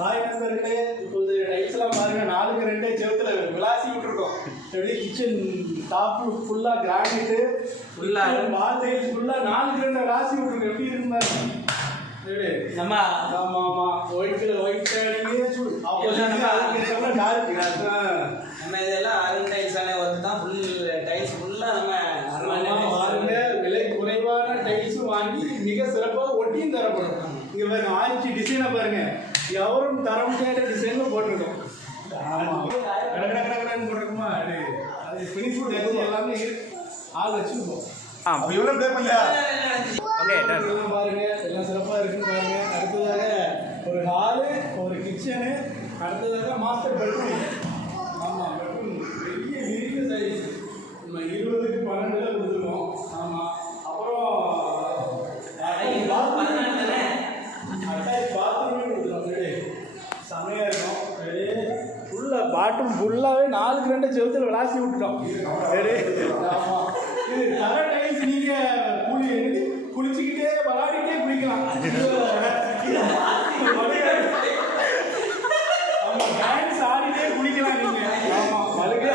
Hi நண்பர்களே, இப்போது டைல்ஸ்லாம் பாருங்க 4க்கு 2 செவத்துல விளாசி விட்டுருக்கோம். அப்படியே கிச்சன் டாப்பு ஃபுல்லாக கிரானைட்டு ஃபுல்லாக வால் டைல்ஸ் ஃபுல்லாக 4க்கு 2 விளாசி விட்டுருக்கோம். எப்படி இருந்தாங்க நம்ம? ஆமாம் ஆமாம், ஒயிட் ஷேடிங்கே நம்ம டார்க். நம்ம இதெல்லாம் அருண் டைல்ஸான ஒர்க் தான். டைல்ஸ் ஃபுல்லாக நம்ம வாருங்க. விலை குறைவான டைல்ஸும் வாங்கி மிக சிறப்பாக ஒட்டியும் தரப்படும். இங்கே பாருங்க, ஆயிடுச்சு டிசைனை பாருங்க, எவரும் தர முடியாத டிசைனும் போட்டிருக்கோம். ஆமாம், கடற்கடன்னு போட்டிருக்குமா? அது ஃபினிஷ் எல்லாமே ஆள் வச்சுருக்கோம். இவ்வளோ பே பண்ணலையா? ஓகே, எல்லாம் பாருங்க, எல்லாம் சிறப்பாக இருக்குன்னு பாருங்க. அடுத்ததாக ஒரு ஹாலு, ஒரு கிச்சனு, அடுத்ததாக மாஸ்டர் பெட்ரூம். ஆமாம், பெட்ரூம் பெரிய சைஸ். நம்ம 20க்கு 12 கொடுத்துருக்கோம். ஆமாம், அப்புறம் அட்டாச் பாத்ரூமே கொடுத்துருக்கோம். செம்மையாக இருக்கும். ஃபுல்லாக பாத்ரூம் ஃபுல்லாகவே 4க்கு 2 செவத்தில் விளாசி விட்டுட்டோம். சரி, ஆமாம், இது தர டைல்ஸ். நீங்கள் குளிச்சுக்கிட்டே விளாடிக்கிட்டே குளிக்கலாம். ஆமாம், டான்ஸ் ஆடிட்டே குளிக்கலாம் நீங்கள். ஆமாம், அழுகே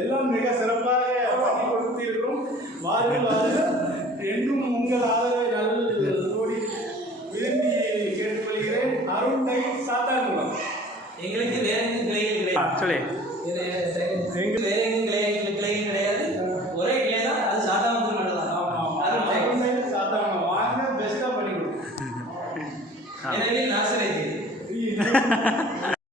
எல்லாம் மிக சிறப்பாக பண்ணி கொடுத்து இருக்கிறோம். வாருங்கள், என்றும் உங்கள் ஆதரவை நல்லோடி விரும்பி கேட்டுக்கொள்கிறேன். அருண் டைல்ஸ் சாத்தான்குளம். எங்களுக்கு வேற எங்கும் கிளைகள் கிடையாது. சொல்லி வேற எங்கும் கிளைகள் கிடையாது. ஒரே கிளை தான், அது சாத்தான்குளம் மட்டும்தான். அருண் டைல்ஸ் சாத்தான்குளம் வாங்க, பெஸ்ட்டாக பண்ணி கொடுக்கும். எனவே நாசரேத்து